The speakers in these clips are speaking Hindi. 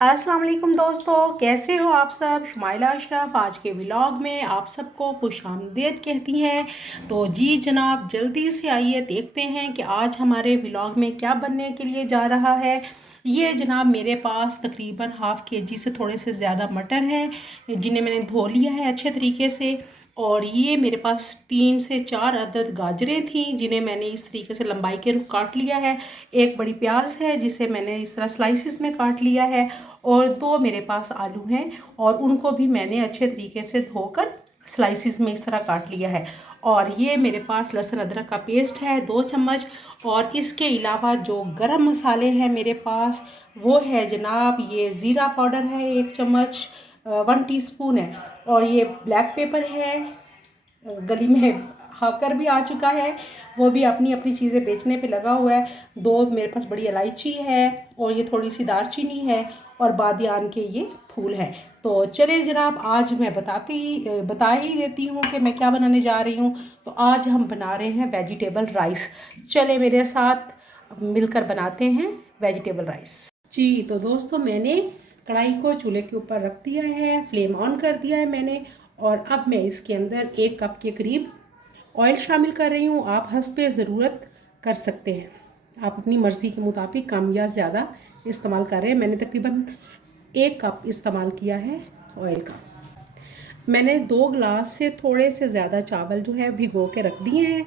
अस्सलाम वालेकुम दोस्तों, कैसे हो आप सब। शुमाइला अशरफ आज के व्लॉग में आप सबको खुशामदीद कहती हैं। तो जी जनाब, जल्दी से आइए देखते हैं कि आज हमारे व्लॉग में क्या बनने के लिए जा रहा है। ये जनाब मेरे पास तकरीबन हाफ़ केजी से थोड़े से ज़्यादा मटर हैं, जिन्हें मैंने धो लिया है अच्छे तरीके से। और ये मेरे पास 3 से 4 अदद गाजरें थी, जिन्हें मैंने इस तरीके से लंबाई के रुख काट लिया है। एक बड़ी प्याज है जिसे मैंने इस तरह स्लाइसिस में काट लिया है। और 2 मेरे पास आलू हैं और उनको भी मैंने अच्छे तरीके से धोकर स्लाइसिस में इस तरह काट लिया है। और ये मेरे पास लहसुन अदरक का पेस्ट है 2 चम्मच। और इसके अलावा जो गरम मसाले हैं मेरे पास, वो है जनाब ये ज़ीरा पाउडर है 1 चम्मच, 1 टीस्पून है। और ये ब्लैक पेपर है, गली में हाकर भी आ चुका है, वो भी अपनी अपनी चीज़ें बेचने पे लगा हुआ है। 2 मेरे पास बड़ी इलायची है और ये थोड़ी सी दालचीनी है और बादियान के ये फूल हैं। तो चले जनाब, आज मैं बता ही देती हूँ कि मैं क्या बनाने जा रही हूँ। तो आज हम बना रहे हैं वेजिटेबल राइस। चले मेरे साथ मिलकर बनाते हैं वेजिटेबल राइस। जी तो दोस्तों, मैंने कढ़ाई को चूल्हे के ऊपर रख दिया है, फ्लेम ऑन कर दिया है मैंने। और अब मैं इसके अंदर 1 कप के करीब ऑयल शामिल कर रही हूँ। आप हस्बे ज़रूरत कर सकते हैं, आप अपनी मर्ज़ी के मुताबिक कम या ज़्यादा इस्तेमाल कर रहे हैं। मैंने तकरीबन 1 कप इस्तेमाल किया है ऑयल का। मैंने 2 गिलास से थोड़े से ज़्यादा चावल जो है भिगो के रख दिए हैं,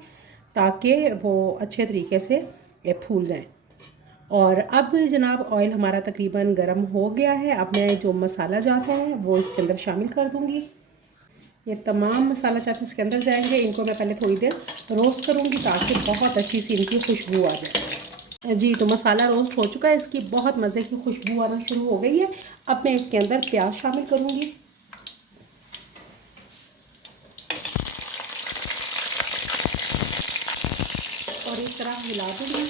ताकि वो अच्छे तरीके से फूल जाएँ। और अब जनाब ऑयल हमारा तकरीबन गर्म हो गया है। अब मैं जो मसाला जाता है वो इसके अंदर शामिल कर दूँगी। ये तमाम मसाला चाट इसके अंदर जाएंगे। इनको मैं पहले थोड़ी देर रोस्ट करूँगी ताकि बहुत अच्छी सी इनकी खुशबू आ जाए। जी तो मसाला रोस्ट हो चुका है, इसकी बहुत मज़े की खुशबू आना शुरू हो गई है। अब मैं इसके अंदर प्याज शामिल करूँगी और इस तरह हिला दूँगी।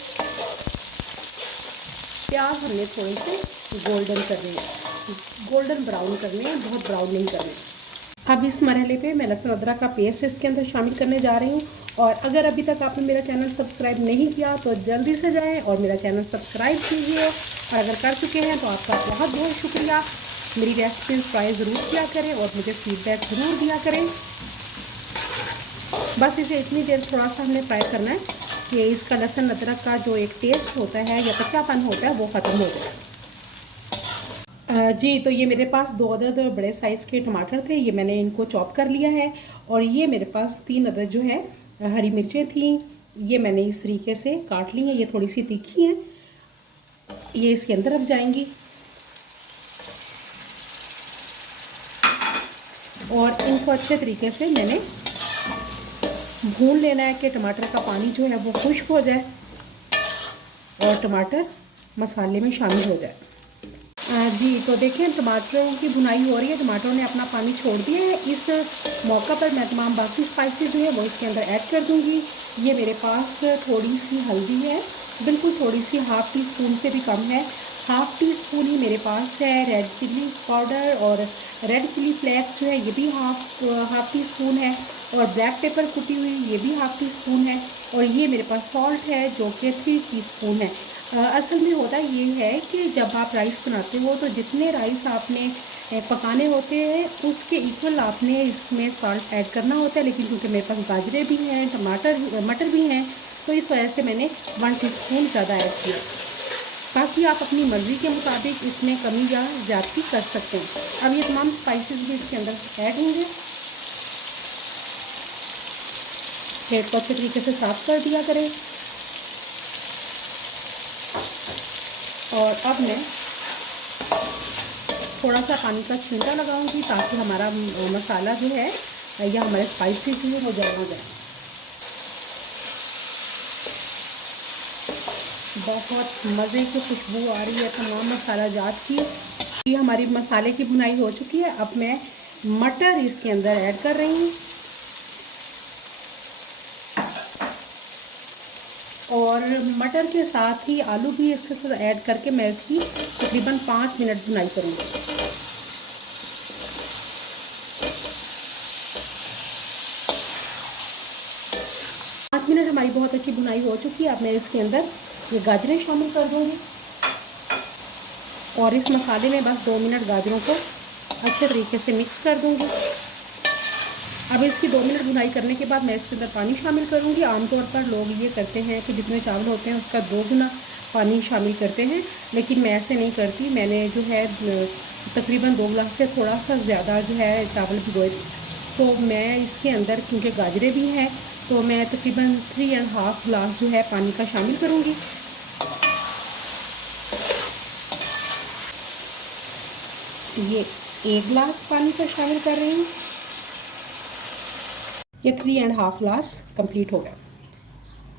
प्याज हमने थोड़े से गोल्डन ब्राउन करने हैं, बहुत ब्राउन नहीं करने। अब इस मरहले पे मैं लहसुन अदरक का पेस्ट इसके अंदर शामिल करने जा रही हूँ। और अगर अभी तक आपने मेरा चैनल सब्सक्राइब नहीं किया तो जल्दी से जाएं और मेरा चैनल सब्सक्राइब कीजिए। और अगर कर चुके हैं तो आपका बहुत बहुत शुक्रिया। मेरी रेसिपीज़ ट्राई ज़रूर किया करें और मुझे फीडबैक ज़रूर दिया करें। बस इसे इतनी देर थोड़ा सा हमने फ्राई करना है कि इसका लहसुन अदरक का जो एक टेस्ट होता है या कच्चापन होता है वो ख़त्म हो जाए। जी तो ये मेरे पास 2 अदद बड़े साइज़ के टमाटर थे, ये मैंने इनको चॉप कर लिया है। और ये मेरे पास 3 अदद जो है हरी मिर्चें थी, ये मैंने इस तरीके से काट ली हैं। ये थोड़ी सी तीखी हैं, ये इसके अंदर अब जाएंगी। और इनको अच्छे तरीके से मैंने भून लेना है कि टमाटर का पानी जो है वो खुश्क हो जाए और टमाटर मसाले में शामिल हो जाए। जी तो देखें, टमाटरों की भुनाई हो रही है, टमाटरों ने अपना पानी छोड़ दिया है। इस मौका पर मैं तमाम बाकी स्पाइसेस जो है वो इसके अंदर ऐड कर दूंगी। ये मेरे पास थोड़ी सी हल्दी है, बिल्कुल थोड़ी सी, हाफ़ टी स्पून से भी कम है। हाफ़ टी स्पून ही मेरे पास है रेड चिली पाउडर, और रेड चिली फ्लेक्स जो है ये भी हाफ़ टी स्पून है। और ब्लैक पेपर कुटी हुई ये भी हाफ़ टी स्पून है। और ये मेरे पास सॉल्ट है जो कि 3 टीस्पून है। असल में होता ये है कि जब आप राइस बनाते हो तो जितने राइस आपने पकाने होते हैं उसके इक्वल आपने इसमें सॉल्ट ऐड करना होता है। लेकिन क्योंकि मेरे पास गाजरें भी हैं, मटर भी हैं, तो इस वजह से मैंने 1 टीस्पून ज़्यादा ऐड किया। बाकी आप अपनी मर्ज़ी के मुताबिक इसमें कमी या ज़्यादती कर सकते हैं। अब ये तमाम स्पाइसेस भी इसके अंदर ऐड होंगे। प्लेट को अच्छे तरीके से साफ़ कर दिया करें। और अब मैं थोड़ा सा पानी का छींटा लगाऊंगी ताकि हमारा मसाला जो है या हमारे स्पाइसेस जो है वो जल हो जाए। बहुत मज़े की खुशबू आ रही है तमाम मसाला जात की। ये हमारी मसाले की भुनाई हो चुकी है। अब मैं मटर इसके अंदर ऐड कर रही हूँ और मटर के साथ ही आलू भी इसके साथ ऐड करके मैं इसकी तकरीबन 5 मिनट भुनाई करूँगी। 5 मिनट हमारी बहुत अच्छी भुनाई हो चुकी है। अब मैं इसके अंदर ये गाजरें शामिल कर दूँगी और इस मसाले में बस 2 मिनट गाजरों को अच्छे तरीके से मिक्स कर दूँगी। अब इसकी 2 मिनट भुनाई करने के बाद मैं इसके अंदर पानी शामिल करूँगी। आमतौर पर लोग ये करते हैं कि जितने चावल होते हैं उसका 2 गुना पानी शामिल करते हैं, लेकिन मैं ऐसे नहीं करती। मैंने जो है तकरीबन 2 गिलास से थोड़ा सा ज़्यादा जो है चावल भिगोए, तो मैं इसके अंदर क्योंकि गाजरें भी हैं तो मैं तकरीबन 3.5 गिलास जो है पानी का शामिल करूँगी। ये 1 गिलास पानी का शामिल कर रही हूँ। ये 3.5 गिलास कंप्लीट हो गया।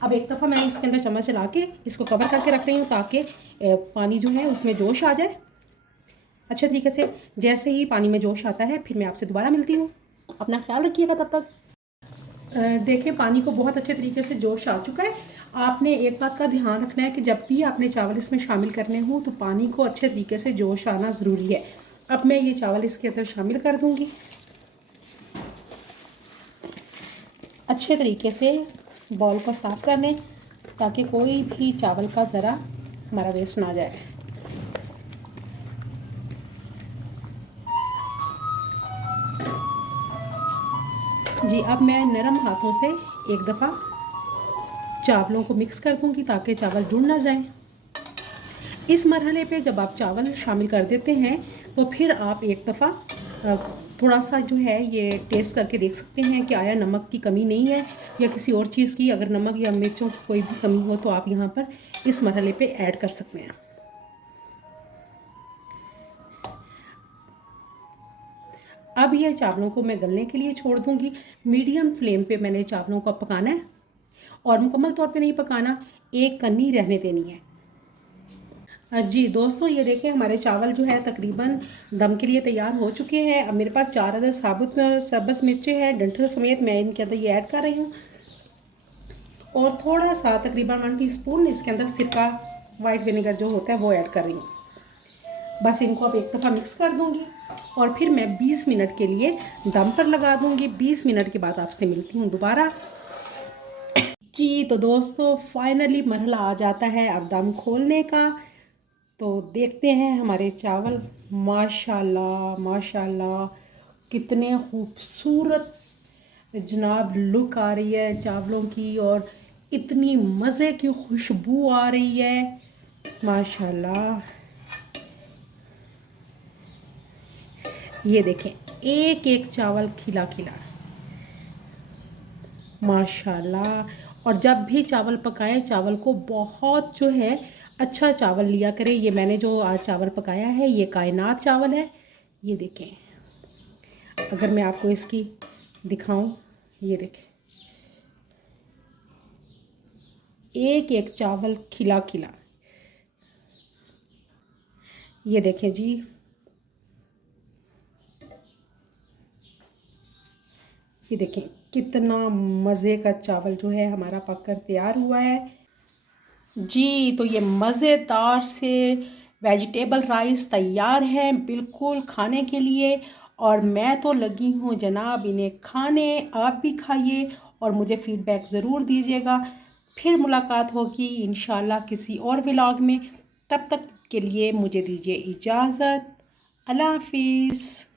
अब एक दफ़ा मैं इसके अंदर चम्मच चला के इसको कवर करके रख रही हूँ ताकि पानी जो है उसमें जोश आ जाए अच्छे तरीके से। जैसे ही पानी में जोश आता है फिर मैं आपसे दोबारा मिलती हूँ। अपना ख्याल रखिएगा तब तक। देखें पानी को बहुत अच्छे तरीके से जोश आ चुका है। आपने एक बात का ध्यान रखना है कि जब भी आपने चावल इसमें शामिल करने हों तो पानी को अच्छे तरीके से जोश आना ज़रूरी है। अब मैं ये चावल इसके अंदर शामिल कर दूँगी अच्छे तरीके से। बॉल को साफ़ कर लें ताकि कोई भी चावल का ज़रा हमारा वेस्ट ना जाए। जी अब मैं नरम हाथों से एक दफ़ा चावलों को मिक्स कर दूंगी ताकि चावल जुड़ ना जाएं। इस मरहले पे जब आप चावल शामिल कर देते हैं तो फिर आप एक दफ़ा थोड़ा सा जो है ये टेस्ट करके देख सकते हैं कि आया नमक की कमी नहीं है या किसी और चीज़ की। अगर नमक या मिर्चों की कोई भी कमी हो तो आप यहाँ पर इस मरहले पे ऐड कर सकते हैं। अब ये चावलों को मैं गलने के लिए छोड़ दूँगी। मीडियम फ्लेम पे मैंने चावलों को पकाना है और मुकम्मल तौर पे नहीं पकाना, एक कन्नी रहने देनी है। जी दोस्तों, ये देखिए हमारे चावल जो है तकरीबन दम के लिए तैयार हो चुके हैं। अब मेरे पास 4 अदद साबुत सब्ज़ मिर्चें हैं डंठल समेत, मैं इनके अंदर ये ऐड कर रही हूँ। और थोड़ा सा तकरीबन 1 टीस्पून इसके अंदर सिरका वाइट विनेगर जो होता है वो ऐड कर रही हूँ। बस इनको अब एक दफ़ा मिक्स कर दूँगी और फिर मैं 20 मिनट के लिए दम पर लगा दूँगी। 20 मिनट के बाद आपसे मिलती हूँ दोबारा। जी तो दोस्तों फाइनली मरहला आ जाता है अब दम खोलने का। तो देखते हैं हमारे चावल, माशाल्लाह माशाल्लाह कितने खूबसूरत जनाब लुक आ रही है चावलों की और इतनी मज़े की खुशबू आ रही है माशाल्लाह। ये देखें एक एक चावल खिला खिला माशाल्लाह। और जब भी चावल पकाएं चावल को बहुत जो है अच्छा चावल लिया करें। ये मैंने जो आज चावल पकाया है ये कायनात चावल है। ये देखें अगर मैं आपको इसकी दिखाऊं, ये देखें एक एक चावल खिला खिला। ये देखें जी, ये देखें कितना मज़े का चावल जो है हमारा पककर तैयार हुआ है। जी तो ये मज़ेदार से वेजिटेबल राइस तैयार है बिल्कुल खाने के लिए। और मैं तो लगी हूँ जनाब इन्हें खाने। आप भी खाइए और मुझे फ़ीडबैक ज़रूर दीजिएगा। फिर मुलाकात होगी इंशाल्लाह किसी और व्लॉग में। तब तक के लिए मुझे दीजिए इजाज़त। अल्लाह हाफिज़।